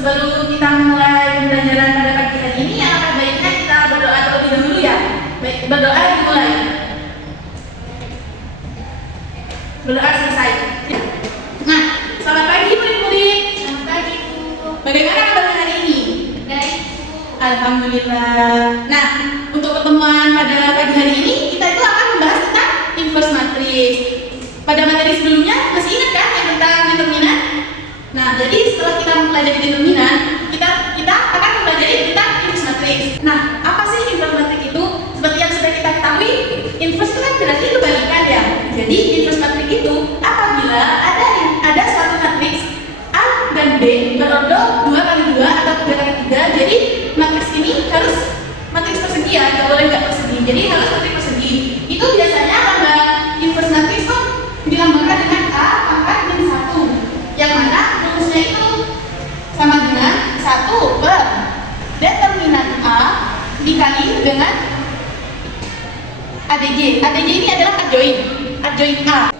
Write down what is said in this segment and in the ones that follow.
sebelum kita mulai pembelajaran pada pagi hari ini, alangkah baiknya kita berdoa terlebih dahulu ya. Baik, berdoa dimulai. Berdoa selesai. Nah, selamat pagi murid-murid. Selamat pagi, Bu. Bagaimana kabar hari ini? Baik, Bu. Alhamdulillah. Nah, untuk pertemuan pada pagi hari ini kita itu akan membahas tentang inverse matrix. Pada materi sebelumnya masih ingat kan yang tentang determinan? Nah, jadi setelah kita mempelajari determinan, kita akan mempelajari tentang inverse matrix. Nah, apa sih inverse matrix itu? Seperti yang sudah kita ketahui, inverse itu kan berarti kebalikan ya. Jadi inverse matrix itu apabila ada suatu matriks A dan B berordo 2 kali 2 atau 3 kali 3. Jadi matriks ini harus matriks persegi ya, nggak boleh nggak persegi. Jadi harus matriks persegi. Itu biasanya lambang inverse matrix itu dilambangkan dengan A pangkat min 1, yang mana rumusnya itu sama dengan 1 per determinan A dikali dengan ADJ. ADJ ini adalah adjoint A.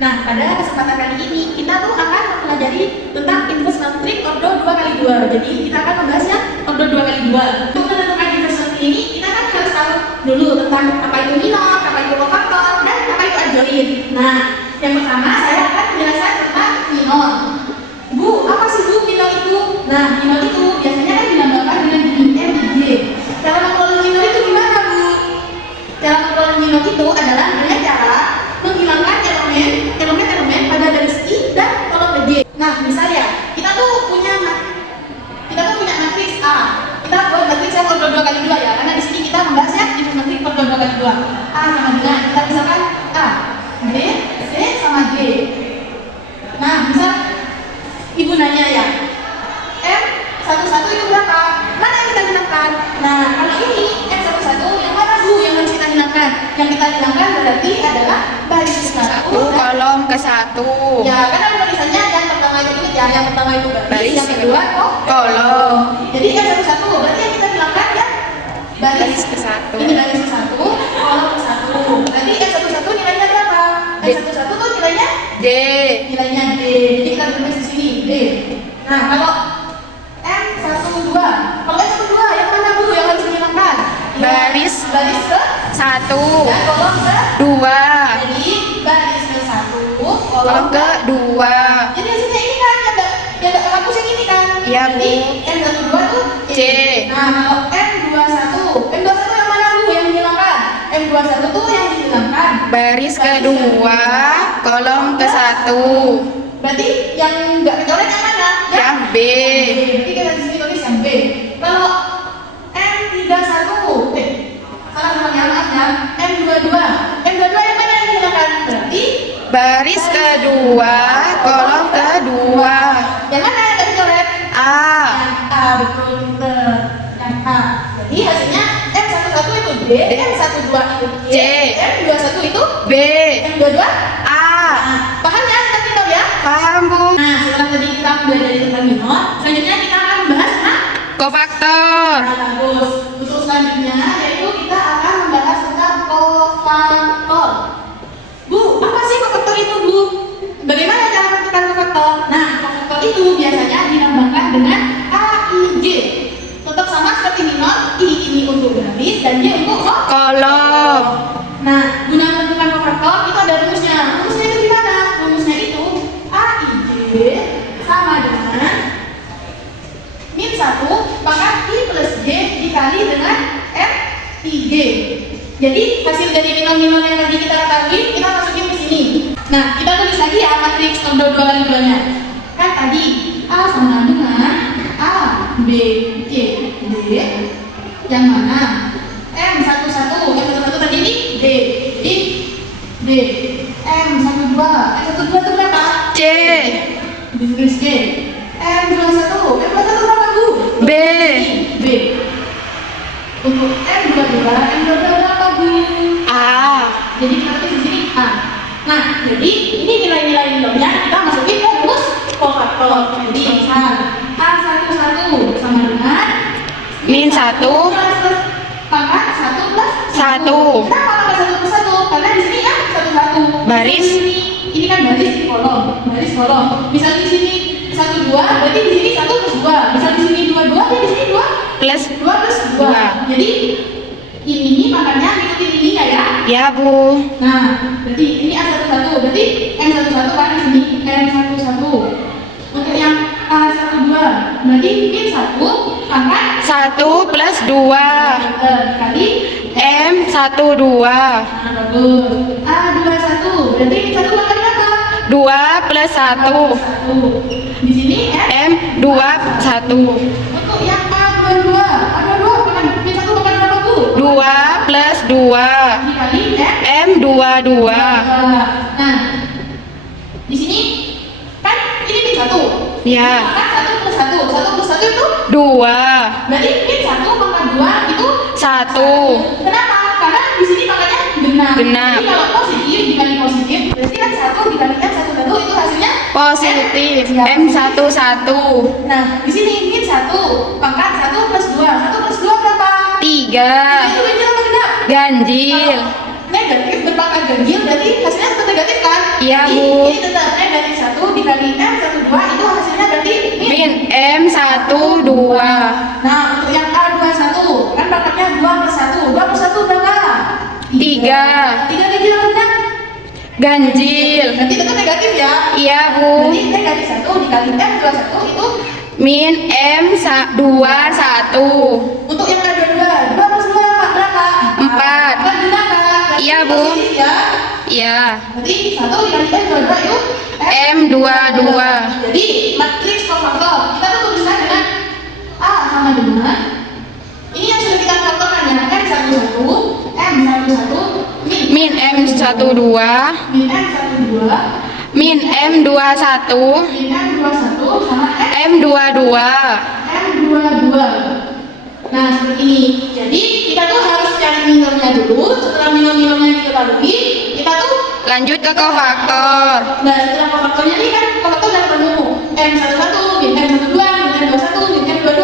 Nah, pada kesempatan kali ini kita tuh akan mempelajari tentang inverse matrix ordo 2 kali 2. Jadi kita akan membahasnya ordo 2 kali 2. Untuk menentukan inverse matrix ini, kita kan harus tahu dulu tentang apa itu minor, apa itu kofaktor, dan apa itu adjoint. Nah, yang pertama saya akan menjelaskan tentang minor. Bu, apa sih Bu minor itu? Nah, minor itu biasanya kan dilambangkan dengan MJ. Cara mengelola minor itu gimana, Bu? Cara mengelola minor itu adalah dengan cara menghilangkan elemen pada garis I dan kolom B. Nah, misalnya kita tuh punya matriks A. Kita buat matriks yang ordo 2 kali 2 ya, karena di sini kita membahasnya inverse matrix ordo 2 kali 2. A sama dengan kita misalkan A, B, C sama D. Nah, misal ibu nanya ya, M11 itu berapa? Mana yang kita hilangkan? Nah, kalau ini M11 yang mana Bu yang harus kita hilangkan? Yang kita hilangkan berarti adalah baris ke 1 kolom ke 1. ya, kan ada tulisannya yang pertama itu ini ya, yang pertama itu baris, yang kedua kolom. Jadi M11 berarti yang kita hilangkan ya baris ke 1. Ini baris ke 1, kolom ke 1. Berarti M11 nilainya berapa? M11 tuh nilainya D. Nilainya D. Jadi kita tulis di sini D. Nah, kalau M12 yang mana Bu yang harus dihilangkan? Baris ke 1, dan kolom ke 2, jadi baris ke 1, kolom ke 2. jadi hasilnya ini kan yang nggak hapus yang ini kan? Iya, Bu. Jadi M12 tuh C. Nah, kalau M21 yang mana Bu yang dihilangkan? M21 tuh yang dihilangkan Baris ke 2, kolom ke 1. berarti yang nggak kecoret yang mana? Yang B. Jadi kita di sini tulis yang B. Kalau M31 salah ya, maaf ya. M22 yang mana yang dihilangkan? Berarti Baris ke 2, kolom ke 2. yang mana yang nggak dicoret? A. Yang A, betul pinter. Yang A. Jadi hasilnya M11 itu D, M12 itu C, M21 itu B, M22 A. Nah, paham ya tentang minor ya? Paham, Bu. Nah, setelah tadi kita belajar tentang minor, selanjutnya kita akan membahas tentang Kofaktor. bagus. Untuk selanjutnya yaitu kita akan membahas tentang kofaktor. Bu, apa sih kofaktor itu, Bu? Bagaimana cara menentukan kofaktor? Nah, kofaktor itu biasanya dilambangkan dengan AIJ. Tetap sama seperti minor, I ini untuk garis dan J untuk Kolom. Nah, guna menentukan kofaktor itu ada rumusnya. Rumusnya itu gimana? Rumusnya itu AIJ sama dengan min 1 pangkat I plus J dikali dengan FIJ. Jadi hasil dari minor-minor yang tadi kita ketahui, kita masukin ke sini. Nah, kita tulis lagi ya matriks ordo 2 kali 2-nya. Kan tadi A sama dengan A, B, C, D, yang mana? M11 tadi ini D, jadi D, M12 itu berapa? C. Ditulis C. M21 berapa Bu? B. B. Untuk M22 berapa Bu? A. Jadi kita tulis di sini A. Nah, jadi ini nilai-nilai minornya kita masukin ke rumus kofaktor. Jadi misal A11 sama dengan Min 1, pangkat 1 plus 1. Kenapa pangkat 1 plus 1? Karena di sini kan 1 Baris. Ini kan baris kolom. Misal di sini 1 2, berarti di sini 1 plus 2. Misal di sini 2 2, di sini 2 Plus plus 2. Jadi ini makanya ikutin ininya ya. ya Bu. Nah, berarti ini A11, berarti M11 kan di sini M11. Untuk yang A12, berarti min 1 pangkat 1 plus 2 kali M12. nah, bagus. A21, berarti min 1 pangkat berapa? 2 plus 1 Di sini M21. untuk yang A22 pangkat min 1 pangkat berapa Bu? 2 plus 2 Dikali M22. Nah, di sini kan ini min 1. Ya. Maka 1 plus 1 itu 2. berarti min 1 pangkat 2 itu 1. kenapa? Karena di sini pangkatnya genap. Genap. Jadi kalau positif dikali positif, berarti kan 1 dikali M11 itu hasilnya Positif Ya. M11. Nah, di sini min 1 pangkat 1 plus 2. 1 plus 2 berapa? 3. Itu ganjil atau genap? Ganjil. Kalau negatif berpangkat ganjil berarti hasilnya tetap negatif kan? Iya, Jadi, Bu. Ini tetap negatif 1 dikali M12 itu hasilnya berarti Min M12. Nah, untuk yang A21 kan pangkatnya 2 plus 1. 2 plus 1 berapa? 3. 3 ganjil atau genap? Ganjil. Nanti tetap negatif ya. Iya Bu. Jadi negatif 1 dikali M21 itu Min M21. untuk yang A22. 2 plus 2 berapa? 4. Kan genap kan? Berarti Iya, Bu. positif ya. Iya. Berarti 1 dikali M22 itu M22. Jadi matriks kofaktor kita tuh tuliskan dengan A sama dengan ini yang sudah kita faktorkan ya M11 M11 Min M12. min M12 Min M21. min M21 sama M22. M22. Nah seperti ini. Jadi kita tuh harus cari minumnya dulu. Setelah minum-minumnya diketahui, kita tuh Lanjut ke kofaktor. nah setelah kofaktornya ini kan kofaktor udah ketemu M11 min M12 min M21 min M22.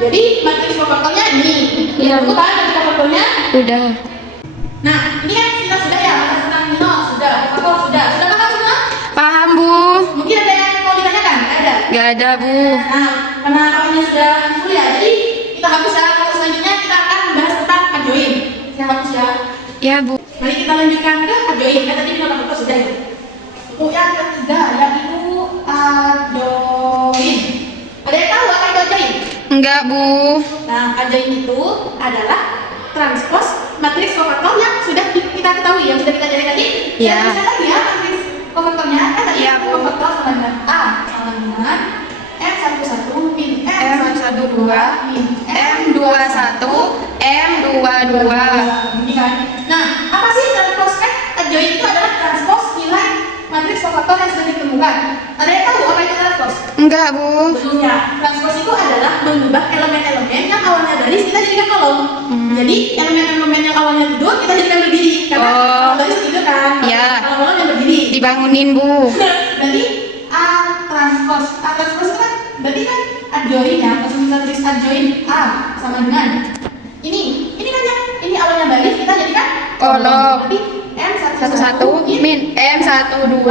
Jadi matriks kofaktornya ini. Iya. Itu kan matriks kofaktornya. Udah. Nah ini kan kita sudah ya tentang minum sudah kofaktor sudah paham semua? Paham Bu? Mungkin ada yang mau ditanyakan? Ada. Gak ada Bu. Nah karena kawannya sudah full ya, jadi kita hapus ya. Untuk selanjutnya kita akan membahas tentang adjoin. Saya hapus ya. Ya Bu. Mari kita lanjutkan ke adjoin. Kan tadi minum kofaktor sudah ya. Untuk yang ketiga yaitu adjoin. Ada yang tahu apa itu adjoin? Enggak Bu. Nah, adjoin itu adalah transpos matriks kofaktor yang sudah kita ketahui, yang sudah kita cari tadi. Ya. Kita bisa lagi ya matriks kofaktornya. Kan tadi Ya, Bu. kofaktor sama dengan A sama dengan M11 min M12 min M21 M22. Ini kan. Nah, apa sih transpos? Adjoin itu adalah transpos nilai matriks kofaktor yang sudah ditemukan. Ada yang tahu apa itu transpos? Enggak Bu. Belum ya. Transpos itu adalah mengubah elemen-elemen yang awalnya baris kita jadikan kolom. Jadi elemen-elemen yang awalnya tidur kita jadikan berdiri. Karena kalau baris tidur kan. Ya. Kalau kolom yang berdiri. Dibangunin Bu. Berarti A transpos itu kan berarti kan adjoin ya. Maksud matriks adjoin A sama dengan ini kan yang ini awalnya baris kita jadikan Kolom. Berarti M11 11 min M12.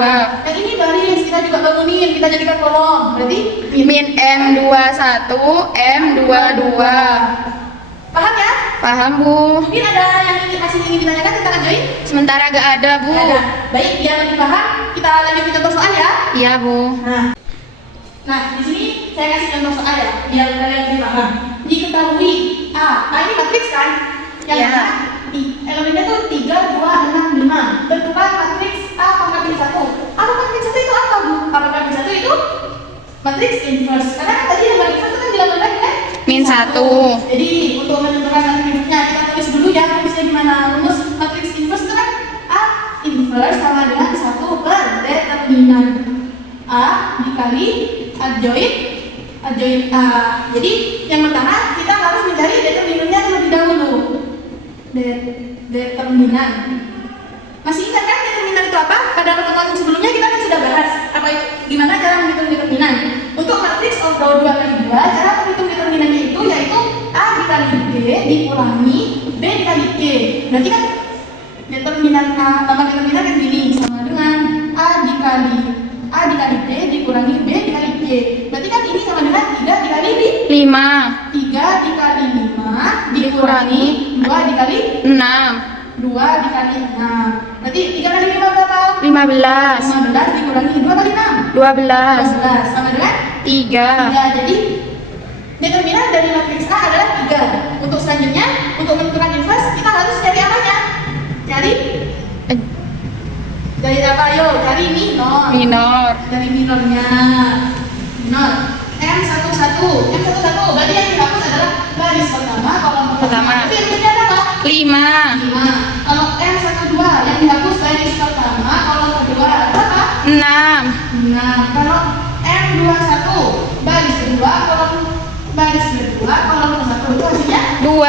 yang ini baris kita juga bangunin kita jadikan kolom. Berarti Min M21 M22. paham ya? Paham Bu. Mungkin ada yang masih ingin ditanyakan tentang adjoin? Sementara gak ada Bu. Ada. Baik, biar lebih paham, kita lanjut ke contoh soal ya. Iya Bu. Nah, di sini saya kasih contoh soal ya, biar kalian lebih paham. Diketahui A ini matriks kan? Yang Ya. mana? Elemennya tuh 3, 2, 6, 5. Bentukan matriks A pangkat min 1. A pangkat min 1 itu apa Bu? A pangkat min 1 itu matriks inverse. Karena kan tadi yang inverse itu kan dilakukan kan? Min 1. Jadi untuk menentukan matriks inverse-nya kita tulis dulu ya rumusnya gimana. Rumus matriks inverse itu kan A inverse sama dengan 1 per determinan A dikali adjoin A. Jadi yang pertama kita harus mencari determinannya terlebih dahulu. Determinan. Masih ingat kan determinan itu apa? Pada pertemuan sebelumnya kita kan sudah bahas apa itu gimana cara menghitung determinan. Untuk matriks ordo 2 kali 2, cara menghitung determinannya itu yaitu A dikali B dikurangi B dikali G. Berarti kan determinan A tambah determinan kan gini sama dengan A dikali B dikurangi B dikali G. 5 3 dikali 5 dikurangi 2 dikali 6 2 dikali 6. Berarti 3 kali 5 berapa? 15 15 dikurangi 2 kali 6 12 12 sama dengan 3 3. Jadi determinan dari matriks A adalah 3. Untuk selanjutnya, untuk menentukan inverse kita harus cari apanya? Cari dari apa? Ayo cari minor. minor. Dari minornya. Minor M11 berarti yang dihapus adalah baris pertama, kolom pertama. Tapi yang berikutnya apa? 5 5. Kalau M12 yang dihapus baris pertama, kolom kedua berapa? 6 6. Kalau M21 baris kedua, kolom baris kedua, kolom ke-1 itu hasilnya 2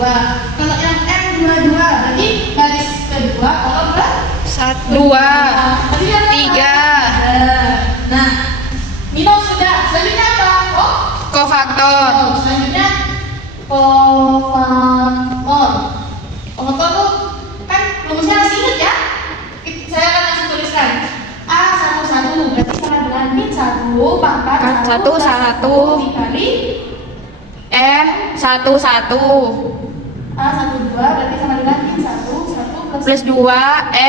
2. Kalau yang M22 berarti baris kedua, kolom ke 1 2 hasilnya berapa? 3 Nah, minor sudah. Selanjutnya apa? kofaktor. Selanjutnya kofaktor. Kofaktor tuh kan rumusnya masih ingat ya? Saya akan langsung tuliskan. A11 berarti sama dengan min 1 pangkat 1 dikali M11 A12 berarti sama dengan min 1 plus 2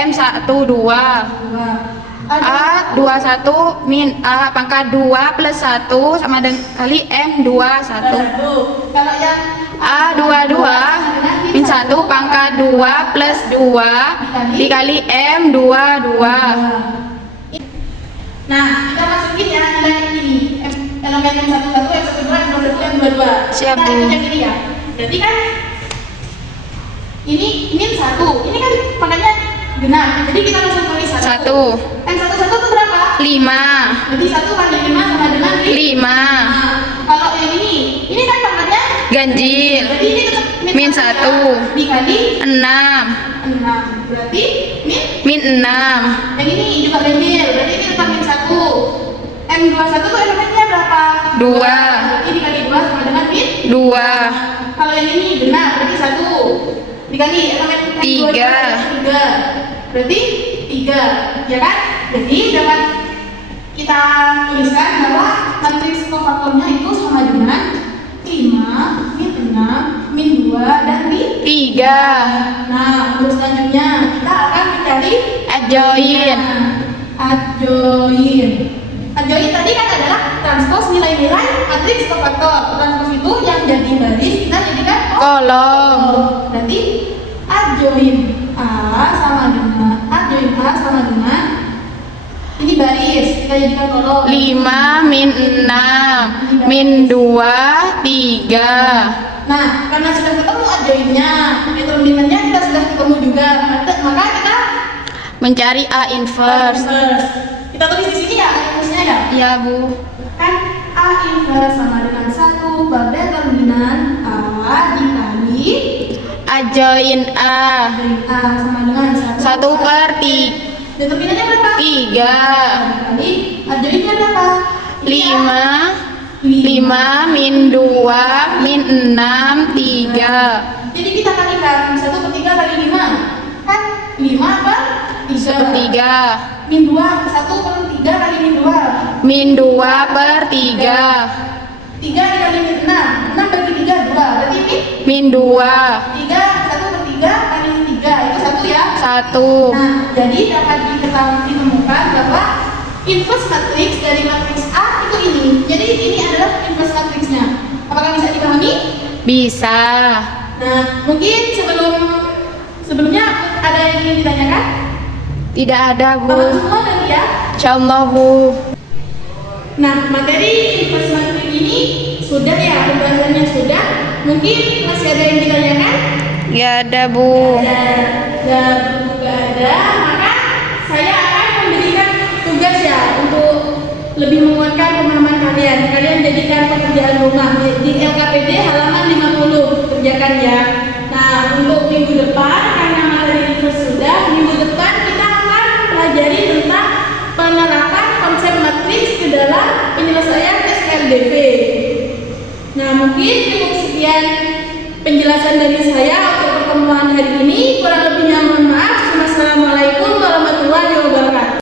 M12 2. A21 min A pangkat 2 plus 1 sama dengan kali M21. Kalau yang A22 min 1 pangkat 2 plus 2 dikali M22. Nah, kita masukin ya nilai ini. Elemen yang 11, yang 12, yang 22, yang 22. Siap, Kita Bu. hitung yang ini ya. Berarti kan ini min 1. Ini kan makanya genap. Jadi kita langsung tulis 1. 1 M11 itu berapa? 5 Berarti 1 kali 5 sama dengan 5. 5 Nah, kalau yang ini kan pangkatnya ganjil berarti ini tetap min 1 dikali 6 6. Berarti min 6 yang ini juga ganjil. Berarti ini tetap min 1. M21 tuh elemennya berapa? 2 Berarti dikali 2 sama dengan min 2 Kalau yang ini benar, berarti 1 dikali elemen M22 3. 3. Berarti 3, ya kan? Jadi dapat kita tuliskan bahwa matriks kofaktornya itu sama dengan 5, min 6, min 2, dan min 3 Nah, untuk selanjutnya kita akan mencari adjoin. Adjoin tadi kan adalah transpose nilai-nilai matriks kofaktor. Transpose itu yang jadi baris kita jadikan kolom. Berarti adjoin A sama dengan ini baris kita jadikan kolom. 5 min 6 min 2 3 Nah, karena sudah ketemu adjoinnya, determinannya kita sudah ketemu juga, maka kita mencari A inverse. Kita tulis di sini ya A inverse-nya ya. Iya, Bu. Kan A inverse sama dengan 1 bab determinan A dikali Adjoin A A sama dengan 1 per 3 determinannya berapa? 3 Dikali adjoinnya berapa? 5 min 2 min 6 3 Jadi kita kalikan 1 per 3 kali 5 kan 5 per 3 3 min 2 1 per 3 kali min 2 min 2 per 3 3 dikali min 6 6 bagi 3 2 berarti ini min 2 3 1 per 3 kali 3 itu 1 ya. 1 Nah, jadi dapat ditemukan bahwa inverse matrix dari matriks A itu ini. Jadi ini adalah inverse matriksnya. Apakah bisa dipahami? bisa. Nah, mungkin sebelumnya ada yang ingin ditanyakan? Tidak ada, Bu. Paham semua nanti ya? Insyaallah, Bu. Nah, materi inverse matrix ini sudah ya, pembahasannya sudah. Mungkin masih ada yang ditanyakan? Ya ada, Bu. Dan juga ada, maka saya akan memberikan tugas ya untuk lebih menguatkan pemahaman kalian. Kalian jadikan pekerjaan rumah di LKPD halaman 50, kerjakan ya. Nah, untuk minggu depan karena materi inverse sudah, minggu depan kita akan pelajari tentang penerapan konsep matriks ke dalam penyelesaian SLDV. Nah, mungkin cukup sekian penjelasan dari saya untuk pertemuan hari